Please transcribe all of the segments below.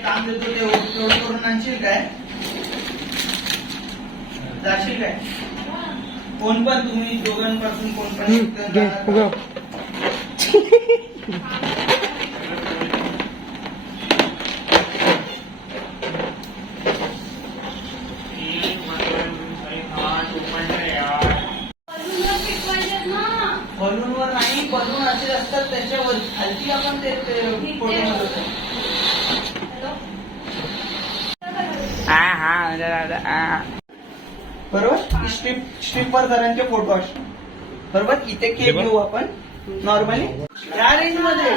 एक काम देतो ते तेवढं करून आणशील काय? जाशील काय? कोण पण तुम्ही दोघांपासून कोण पण बलूनवर नाही, बलून असे असतात त्याच्यावर खालती आपण ते फोटो बनवतो. बरोबर स्ट्रिपवर जरांचे फोटो असतात बरोबर. इथे केक घेऊ आपण नॉर्मली या रेंज मध्ये.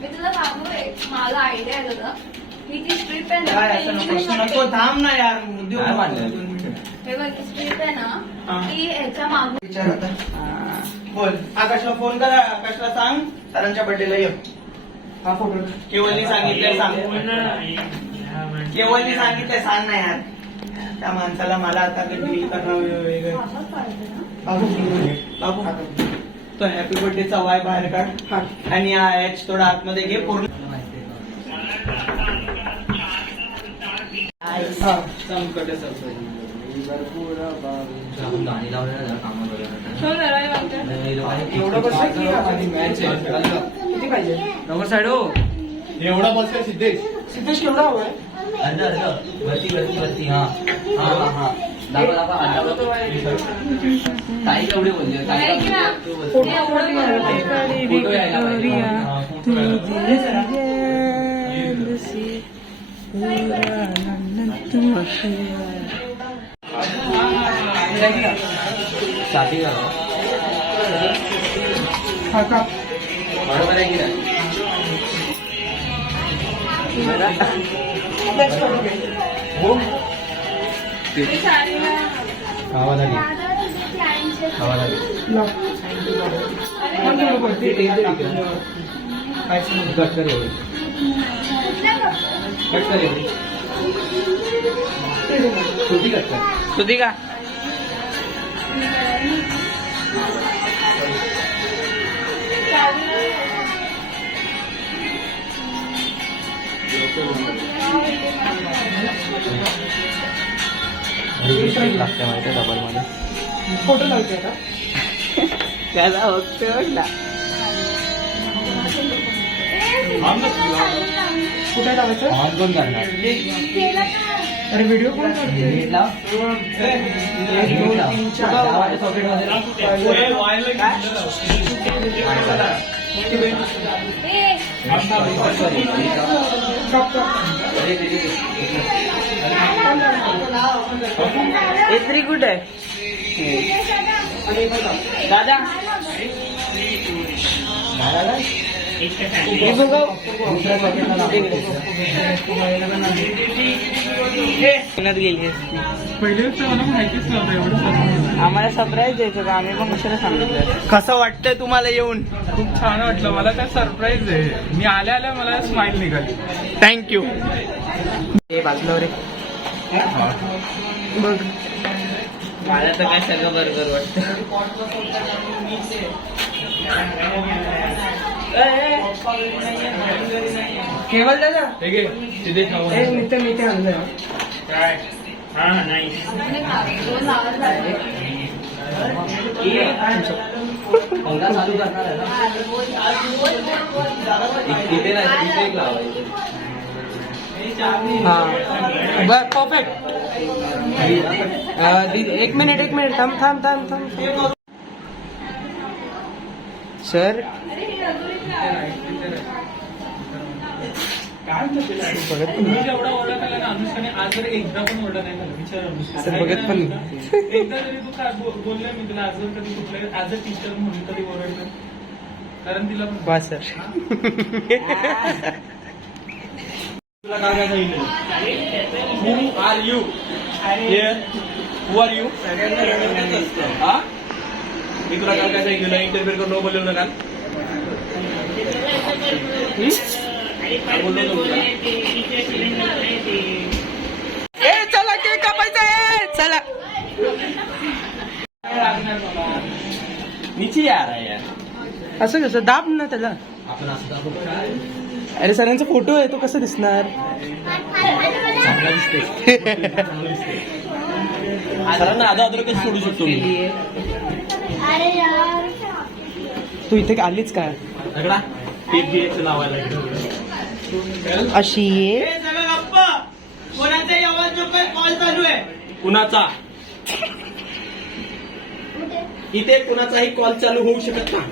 मी तुला सांगू मला आयडिया आहे तुला. ही जी स्ट्रीप आहे काय असं नको थांब ना यार. हे बघ स्ट्रीप आहे ना ती ह्याच्या मागून विचार आता. बोल आकाशला फोन करा, आकाशला सांग सरांच्या बर्थडेला ये. हा फोटो केवलनी सांगितलंय सांग. केवलनी सांगितलंय सांग ना यार. त्या माणसाला मला आता कधी करणं वेगळं. बाबू तो हॅपी बर्थडेचा वाय बाहेर काढ आणि हा एच थोडा आतमध्ये घे पूर्ण. गाणी लावल्या कामं एवढं बसलं की किती पाहिजे नंबर साईड हो एवढा बसला सिद्धेश. सिद्धेश केवढा हवाय? वरती वरती वरती हा हा हा हा दाखवा ताई एवढे बोलले फोटो यायला साथी का बरोबर आहे की नाही. खावा लागेल खावा लागेल कट कर छोटी कट कर सुधी का लागते माहिती डबल मध्ये फोटो लावते का त्याला बघते म्हटला कुठे लावायचं. ऑन कोण करणार अरे व्हिडिओ कोण करते. सॉकेट मध्ये इत्री कुठे आहे दादा. गेली आम्हाला सरप्राईज द्यायचं का आम्ही पण कशाला सांगितलं. कसं वाटतंय तुम्हाला येऊन. खूप छान वाटलं मला. काय सरप्राईज आहे. मी आल्या आल्या मला स्माइल निघाली. थँक्यू. बाजूला रे बघ मला तर काय सगळं बरोबर वाटतं. केवळ दादा सिद्धेश मी ते आणलं काय हा नाही चालू करणार आहे ना इथे लावायचं. हा बर परफेक्ट. एक मिनिट थांब सर. मी जेवढा ऑर्डर केला ना अनुष्काने आज जर एकदा पण ऑर्डर नाही झालं. विचार सर बघत पण एकदा जरी तू काय बोलले मी तुला आज कधी कुठल्या ऍज अ टीचर म्हणून कधी ओरडलं कारण तिला बा सर. तुला काय काय सांगितलं. Who are you? Here. Who are you? हा मी तुला काल काय सांगितलं इंटरव्ह्यू करून बोललो ना काल. चला केक कापायचा आहे चला. नीचे यार आहे यार. असं कसं दाब ना त्याला. आपण असं दाखवू. अरे सरांचा फोटो आहे तो कसं दिसणार? चांगला दिसते. चांगलं दिसते. सरांना आधा अदरकच सोडू शकतो मी. तू इथे आलीच का? सगळा PPX लावायला अशी हे सगळं गप्प. कोणाचाही आवाज नको, कॉल चालू आहे. कुणाचा इथे कुणाचाही कॉल चालू होऊ शकत नाही,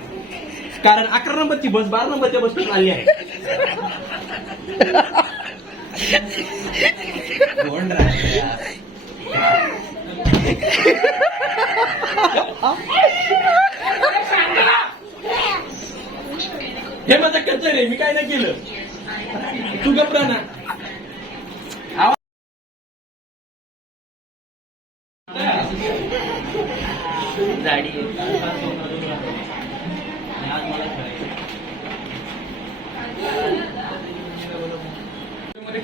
कारण 11 नंबरची बस 12 नंबरच्या बस आली आहे. कोण राहिलं? हे माझं कर्तव्य रे, मी काय नाही केलं. तू घबरा ना.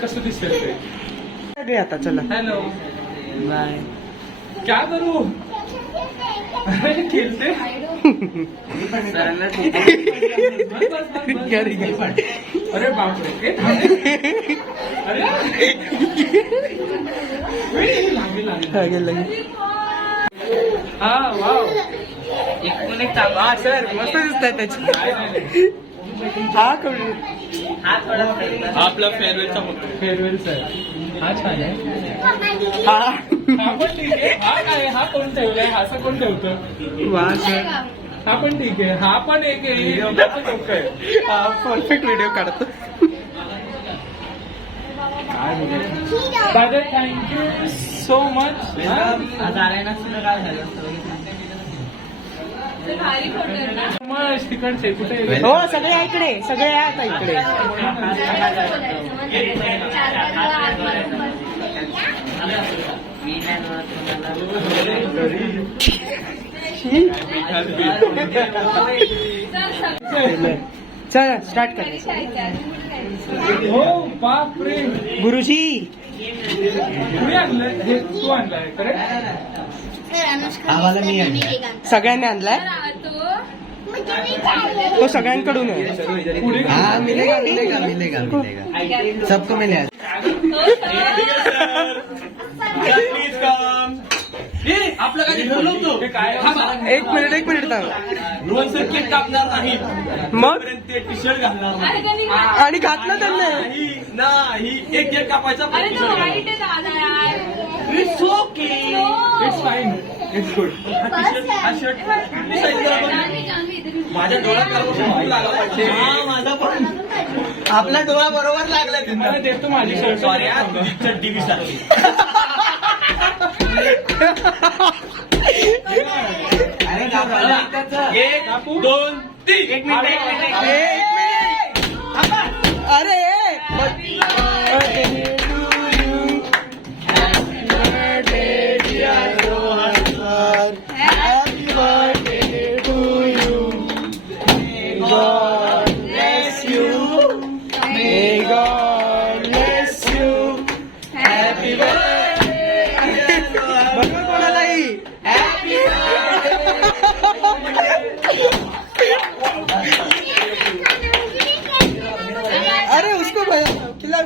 कसं दिसेल ते? सगळे आता चला हॅलो, बाय. क्या करू? अरे खेळते. अरे बापरे. अरे लागेल. हा वाव. हा सर मस्त दिसत आहे त्याची. हा कळू. आपला फेअरवेलचा फोटो. Farewell sir. हा छान आहे. हा हा पण ठीक आहे. हा काय? हा कोण ठेवलाय? हा असं कोण ठेवतं? वा सर. हा पण ठीक आहे. हा पण एक आहे. त्याचं डोकं आहे. हा परफेक्ट व्हिडिओ काढतो. दादा थँक्यू सो मच. मग तिकडचे कुठे? हो सगळे आहे इकडे, सगळे आहे आता इकडे. चला स्टार्ट कर. हो बापरे. गुरुजी कुणी आणलंय? हे तू आणलाय करेक्ट? आम्हाला मी आणलं. सगळ्यांनी आणलाय तो सगळ्यांकडून आहे. पुढे हाँ मिलेगा मिलेगा मिलेगा मिलेगा सबको मिलेगा. Please come. आपलं काय बोलवतो. हे काय? एक मिनिट थांब. रोहन सर केक कापणार नाही, मग ते टी शर्ट घालणार नाही. आणि घातलं त्यांना. नाही एक केक कापायचा. It's okay. It's fine. It's good. हा शर्ट माझ्या डोळ्यात लागला पाहिजे. हा माझा पण. आपला डोळा बरोबर लागला तिथं. मला देतो माझी शर्ट. सॉरी तुझी विसरली. एक कापू? 2 3. एक मिनिट. अरे happy birthday to you. God bless you. May God bless you. Happy birthday. बरोबर कोणालाही हॅपी अरे उसको खिला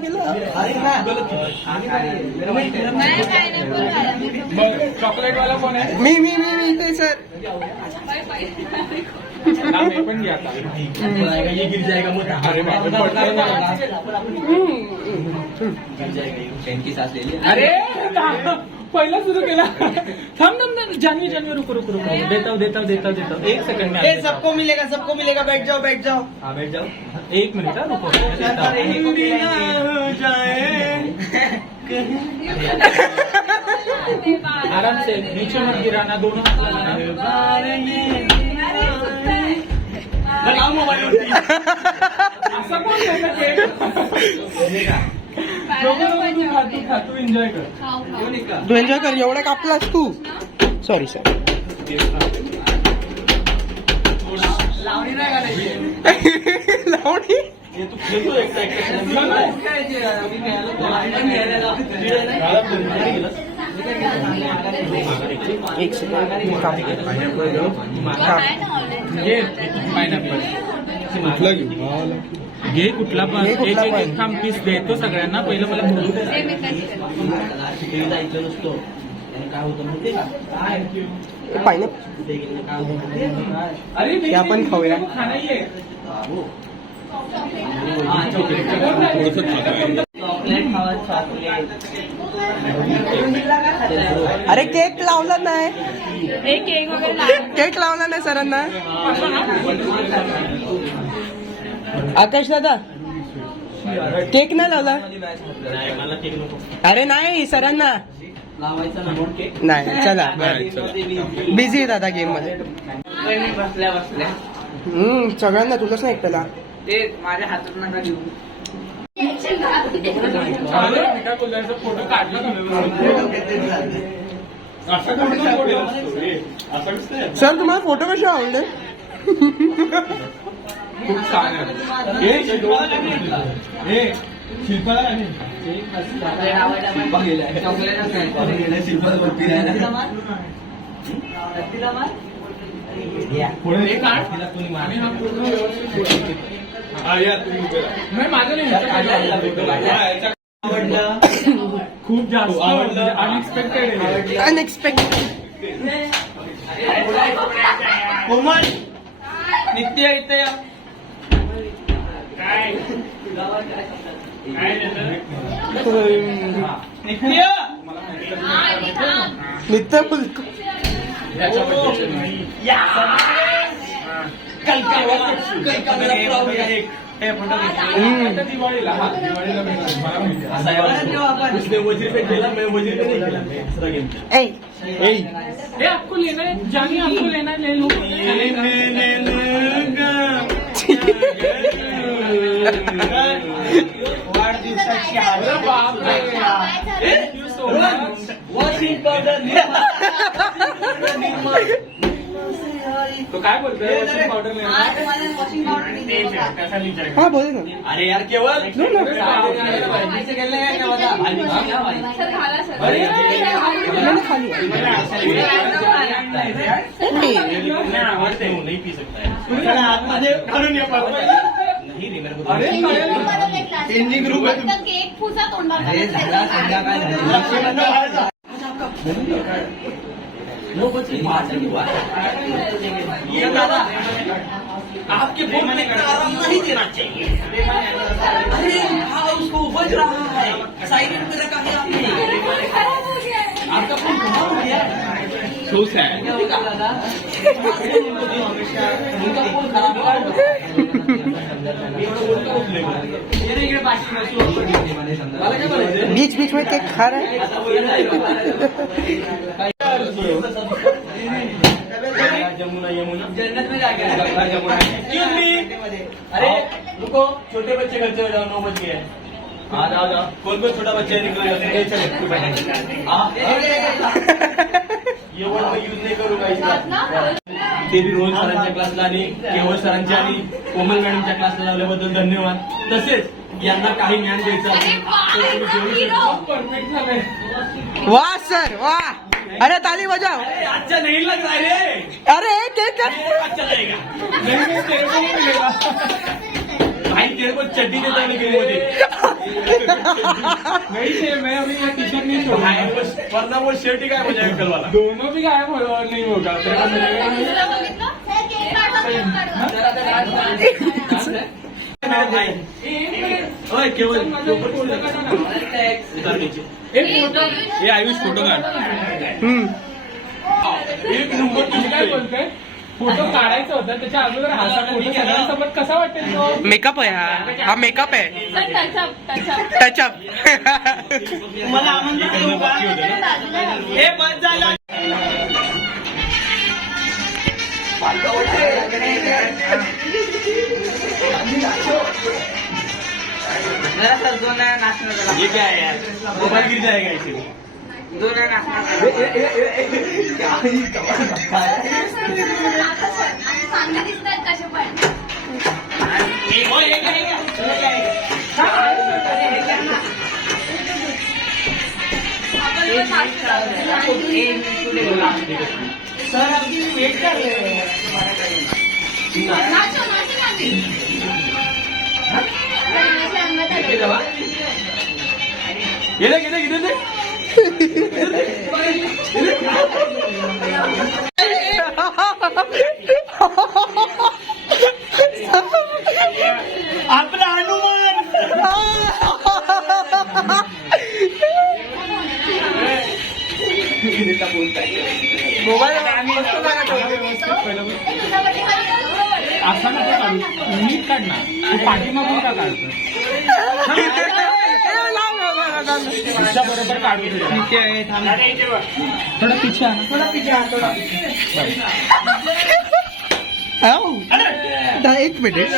चॉकलेट वाला कोण आहे? मी इथे सर. मी पण घ्या आता. ये गिर जाएगा मोठा. अरे बापरे, पटकन जा. त्यांची सास लिहिली. अरे थांब. पहिला सुरू केला. थांब जान्हवी रुको देता हूं. एक सेकंड ए, सबको मिलेगा. बैठ जाओ. हाँ बैठ जाओ. एक मिनट हाँ, रुको. आराम से नीचे मत गिराना. दोनों हाथ लगाना. लगाओ मोबाईल वरती. असं कोण करतं केक? तू एन्जॉय कर. तू एन्जॉय कर. एवढा कापलास तू. Sorry sir. लावणी हे तू खेळतो एक सेकंड. ये पाइनएप्पल. कुठला घेऊ घे कुठला पण घे एक कुठला एक पण. एक खांब पीस देतो सगळ्यांना पहिलं मला भरू दे. ते मी कशी करते. तिकडे जायचं नसतो आणि काय होतं माहितीये का पाहिजे तिथे गेले काय होतं माहितीये का? अरे ते आपण खाऊया. खाणं ये. हो. हा, चॉकलेट खावा चॉकलेट. अरे केक लावला नाही, एक केक वगैरे लावा. केक लावला नाही सरांना. आकाश दादा केक नाही लावला. मला केक नको. अरे नाही सरांना लावायचा ना मोठ केक. नाही. चला बिझी आहे दादा गेम मध्ये. बसल्या बसल्या सगळ्यांना तुलाच नाही एकट्याला. ते माझ्या हातात नका घेऊ. चालेल, मी काय बोललो, याचा फोटो काढला का मी? असं कसं काय केलं असतं रे? असं कसं काय? सर तुम्हाला फोटो कसे आवडले? खूप छान आहे. ए, शिल्पाला काय नाही? पुढे हे काढ. तिला कोणी आणि मारलं? हा पूर्ण व्यवस्थित फोटो. हा, या, तुम्ही उभे राहा. नाही, माझं नाही, ह्याचं काढलं. हा, याच्या- खूप जास्त आवडलं. Unexpected unexpected. कोमल नित्य इथे या. नित्य नित्य बोलतो. दिवाळीला हा दिवाळीला उसने वजीर पे खेला, मैं वजीर पे नहीं खेला. मैं दूसरा गेम खेला. ये आपको लेना है जानी, आपको लेना है ले लो. वाढदिवसाची अरे बाप रे. काय Thank you so much. तो काय बोलतोय वॉशिंग पावडर लेना आज तुम्हाला वॉशिंग पावडर नाही बघा. हा बोल ना. अरे यार केवल अरे बाप रे. सर घाला सर. अरे, खाली आवडते नहीं पी सकता है. चला आतमध्ये घालून या पापड. नहीं रे मेरे को अरे, चेंजिंग काय? रूम बनवलं एक class. चेंजिंग रूम आहे. फक्त केक पुसा तोंडावर. अरे, झाला, संध्याकाळ झाली. लक्ष्मणला घालायचा. ये दादा, आपके फोन में आराम नहीं देना चाहिए. अरे हाँ उसको बज रहा है. साइलेंट में रखा है आपने. खराब हो गया है. आपका फोन खराब हो गया. So sad. क्या होगा दादा? उनका फोन खराब हुआ. ये नहीं, इकडे पाचशे वस्तू वापरली मला समजा. मला काय बोलायचं? बीच बीच में केक खा रहा है. जमुना यमुना जन्नत में जाके आया. जमुना. Excuse me. अरे रुको, छोटे बच्चे घर से हो जाओ, 9 बज गए हैं. आ जाओ जाओ. कौन कौन छोटा बच्चा है निकलो जल्दी. चले तू पहले. ये वर्ड मैं यूज नहीं करूंगा इसका. ते बी रोहन सरांच्या क्लासला आणि केवळ सरांच्या आणि कोमल मॅडमच्या क्लासला लावल्याबद्दल धन्यवाद. तसेच यांना काही ज्ञान द्यायचं असेल तर तुम्ही जेवढी शकता. परफेक्ट झालंय. वाह सर वाह. अरे ताली बजाओ. अरे, अच्छा नहीं लग रहा है रे. अरे केक अच्छा लगेगा. नहीं, नहीं, तेरे को नहीं मिलेगा. भाई तेरे को चड्डी देता है गेम मध्ये. नहीं से मैं अभी ये टी शर्ट नहीं भाई, छोड़ूंगा. वरना वो शर्ट ही काय हो जाएगा कल वाला. दोनों भी गायब हो नहीं होगा. तेरे को मिलेगा. दुसरं बघितलं? सर, केक काढवा, केक काढवा. भाई एक मिनिट. ओए केवल चल, माझा फोटो काढा ना. उतार नीचे. एक फोटो. ये आयुष फोटो काढ. एक नंबर मी काय बोलतोय, फोटो काढायचा होता त्याच्या अगोदर हाचा फोटो सगळ्यांसोबत कसा वाटेल तो. मेकअप आहे हा मेकअप आहे. Sir, touch-up. टचअप. मला आमंत्रण देऊ का? हे बस झालं. जरा सर दोन वेळा नाचणार जरा. ये क्या है यार, मोबाइल गिर जाएगा इसे. दोन वेळा नाचणार जरा. आणि चांगले दिसतात कसे पण. ओय, हे काय, हे काय? आपण पण नाचतो. सर अगदी वेट कर रहे हैं. Nacho, nacho, nacho. गेले गेले गेले आपला हनुमान असा नको काढू नीट काढ ना तू पाठीमागून का काढतो तुझ्या बरोबर काढू तुझ्या थोडं पिछे आणा थोडा पिछे हा, थोडा एक मिनिट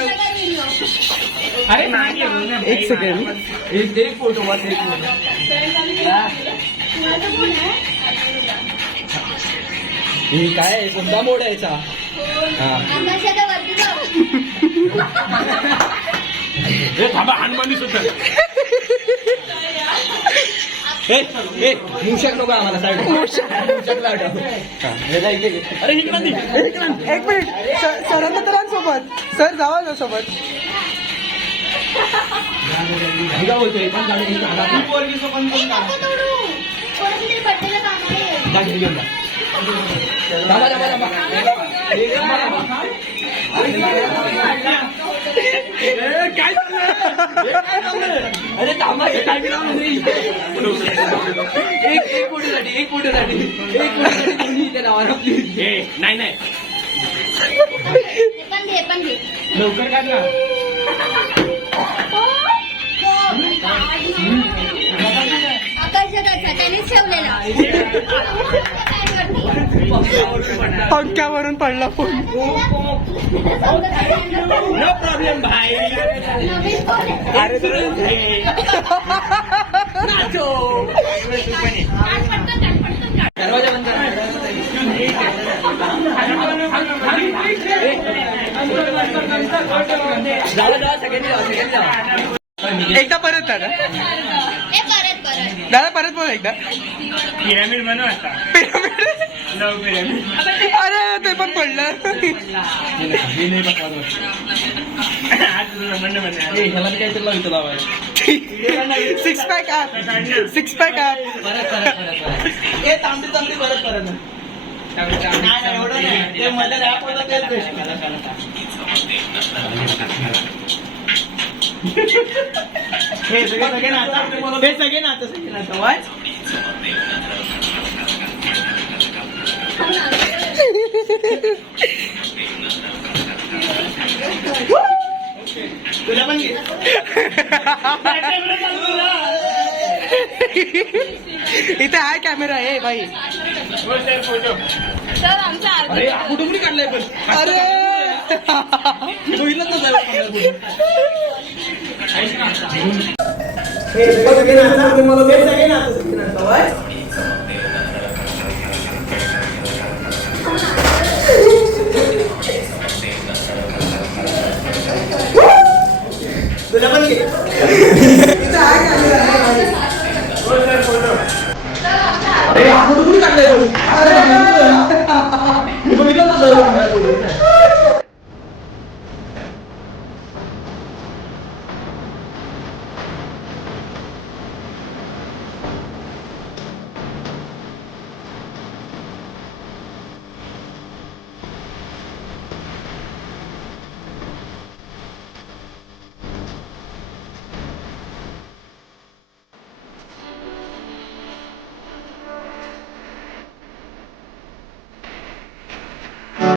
अरे एक सेकंड एक फोटो बस एक फोटो हे काय आहे? कोणता मोड आहे याचा हे थांबा हनुमानी सुद्धा मूषक नको आम्हाला साईड मूषकला आठव अरे इकडं नाही. एक मिनिट सरांना तर सोबत सर जावा ना सोबत मी काय बोलतोय पण गाडी घेऊन जा. ती पोरगी सोबत कोण काढतं? गाडी घेऊन जा. थांबा, थांबा, थांबा. अरे थांबा हे काय केलं नाही. एक फोटोसाठी एक फोटोसाठी इथे लावा ना प्लीज. नाही नाही लवकर काढ ना त्यांनीच ठेवलेला पंख्यावरून पडला फोन नो प्रॉब्लेम भाई अरे दरवाजा बंद करा. जावा सेकंड जावा. एकदा परत दादा हे परत दादा परत बोल एकदा पिरामिड बनव आता पिरामिड लव पिरामिड अरे ते पण पडलं हे नाही बघा आज तुझं म्हणणं म्हणणं ह्याला मी काहीतरी लावतो लावायला. सिक्स पॅक ॲप हे तांबडी तांबडी परत परत नाही एवढं नाही ते मध्ये रॅप होतं तेच बेस्ट हे सगळे नाचा वाय तुला पण घे इथे आहे कॅमेरा आहे भाई सर आमचा अरे कुठून कुठे काढलाय पण अरे बघितलं ना हे सगळे नाचा वाय तुला पण घे इथे आहे कॅमेरा आहे अरे कुठून कुठे काढलाय पण बघितलं ना